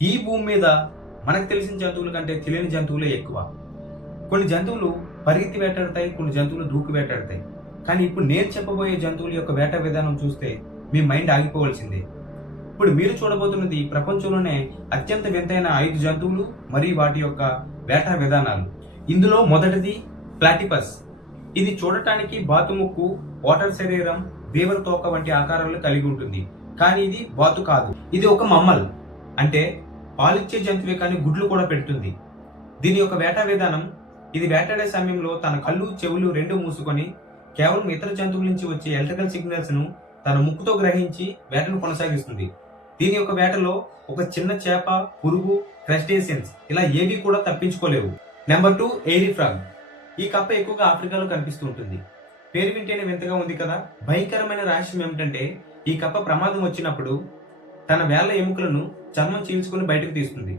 ఈ భూమి మీద మనకు తెలిసిన జంతువుల కంటే తెలియని జంతువులే ఎక్కువ. కొన్ని జంతువులు పరిగెత్తి వేటాడతాయి కొన్ని జంతువులు దూకి వేటాడతాయి. కానీ ఇప్పుడు నేను చెప్పబోయే జంతువుల యొక్క వేట విధానం చూస్తే మీ మైండ్ ఆగిపోవాల్సిందే. ఇప్పుడు మీరు చూడబోతున్నది ప్రపంచంలోనే అత్యంత వింతైన ఐదు జంతువులు మరియు వాటి యొక్క వేట విధానాలు. ఇందులో మొదటిది ప్లాటిపస్. ఇది చూడటానికి బాతుముక్కు వాటర్ శరీరం బీవర్ తోక వంటి ఆకారాలు కలిగి ఉంటుంది. కానీ ఇది బాతు కాదు. ఇది ఒక మమ్మల్. అంటే పాలిచ్చే జంతువే కానీ గుడ్లు కూడా పెడుతుంది. దీని యొక్క వేట విధానం ఇది వేటాడే సమయంలో తన కళ్ళు చెవులు రెండు మూసుకొని కేవలం ఇతర జంతువుల నుంచి వచ్చే ఎలక్ట్రికల్ సిగ్నల్స్ను తన ముక్కుతో గ్రహించి వేటను కొనసాగిస్తుంది. దీని యొక్క వేటలో ఒక చిన్న చేప పురుగు క్రస్టేసియన్స్ ఇలా ఏవి కూడా తప్పించుకోలేవు. నెంబర్ టూ ఎయిరీ ఫ్రాగ్ ఈ కప్ప ఎక్కువగా ఆఫ్రికాలో కనిపిస్తూ ఉంటుంది. పేరు వింటేనే వింతగా ఉంది కదా? భయంకరమైన రహస్యం ఏమిటంటే ఈ కప్ప ప్రమాదం వచ్చినప్పుడు తన వేళ్ళ ఎముకలను చర్మం చీల్చుకుని బయటకు తీస్తుంది.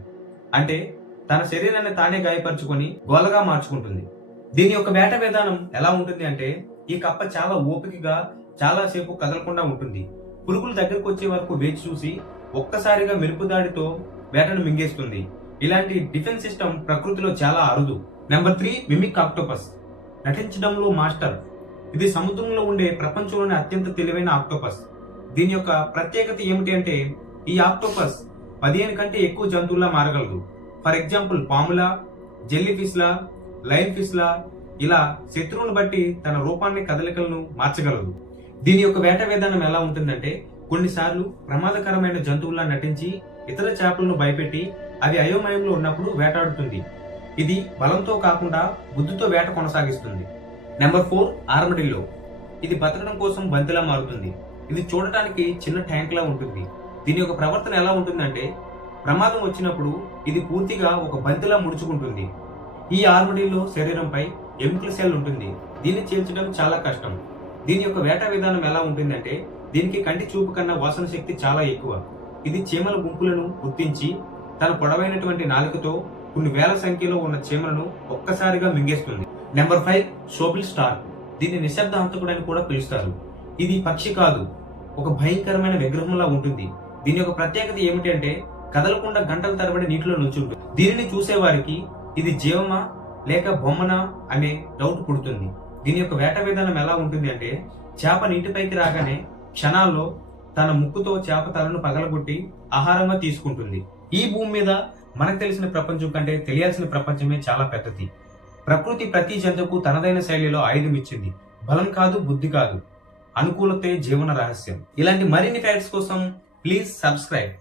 అంటే తన శరీరాన్ని తానే గాయపరుచుకొని గోలగా మార్చుకుంటుంది. దీని యొక్క వేట విధానం ఎలా ఉంటుంది అంటే ఈ కప్ప చాలా ఓపికగా చాలాసేపు కదలకుండా ఉంటుంది. పురుగులు దగ్గరకు వచ్చే వరకు వేచి చూసి ఒక్కసారిగా మెరుపు దాడితో వేటను మింగేస్తుంది. ఇలాంటి డిఫెన్స్ సిస్టమ్ ప్రకృతిలో చాలా అరుదు. Number three mimic octopus. నటించడంలో master. ఇది సముద్రంలో ఉండే ప్రపంచంలోనే అత్యంత తెలివైన ఆక్టోపస్. దీని యొక్క ప్రత్యేకత ఏమిటి అంటే ఈ ఆక్టోపస్ పదిహేను కంటే ఎక్కువ జంతువుల్లా మారగలదు. ఫర్ ఎగ్జాంపుల్ పాములా జెల్లీ ఫిష్లా లైన్ ఫిష్లా ఇలా శత్రువును బట్టి తన రూపాన్ని కదలికలను మార్చగలదు. దీని యొక్క వేట విధానం ఎలా ఉంటుందంటే కొన్నిసార్లు ప్రమాదకరమైన జంతువుల్లా నటించి ఇతర చేపలను భయపెట్టి అవి అయోమయంలో ఉన్నప్పుడు వేటాడుతుంది. ఇది బలంతో కాకుండా బుద్ధితో వేట కొనసాగిస్తుంది. నెంబర్ ఫోర్ ఆర్మడిల్లో ఇది బతకడం కోసం బంతిలా మారుతుంది. ఇది చూడటానికి చిన్న ట్యాంక్ లా ఉంటుంది. దీని యొక్క ప్రవర్తన ఎలా ఉంటుందంటే ప్రమాదం వచ్చినప్పుడు ఇది పూర్తిగా ఒక బంతిలా ముడుచుకుంటుంది. ఈ ఆర్మడిల్లో శరీరంపై ఎముకల సెల్ ఉంటుంది. దీన్ని చీల్చడం చాలా కష్టం. దీని యొక్క వేట విధానం ఎలా ఉంటుందంటే దీనికి కంటి చూపు కన్నా వాసన శక్తి చాలా ఎక్కువ. ఇది చీమల గుంపులను గుర్తించి తన పొడవైనటువంటి నాలుకతో కొన్ని వేల సంఖ్యలో ఉన్న చీమలను ఒక్కసారిగా మింగేస్తుంది. Number five shoebill stork. దీన్ని నిశ్శబ్ద హంతకుడు అని కూడా పిలుస్తారు. ఇది పక్షి కాదు. ఒక భయంకరమైన విగ్రహంలా ఉంటుంది. దీని యొక్క ప్రత్యేకత ఏమిటంటే కదలకుండా గంటల తరబడి నీటిలో నుంచుంటుంది దీనిని చూసేవారికి ఇది జీవమా లేక బొమ్మనా అనే డౌట్ పుడుతుంది. దీని యొక్క వేట విధానం ఎలా ఉంటుంది అంటే చేప నీటిపైకి రాగానే క్షణాల్లో తన ముక్కుతో చేప తలను పగలగొట్టి ఆహారంగా తీసుకుంటుంది. ఈ భూమి మీద మనకు తెలిసిన ప్రపంచం కంటే తెలియాల్సిన ప్రపంచమే చాలా పెద్దది. ప్రకృతి ప్రతి జంతువుకు తనదైన శైలిలో ఆయుధం ఇచ్చింది. బలం కాదు బుద్ధి కాదు. అనుకూలతే జీవన రహస్యం. ఇలాంటి మరిన్ని ఫ్యాక్ట్స్ కోసం ప్లీజ్ సబ్స్క్రైబ్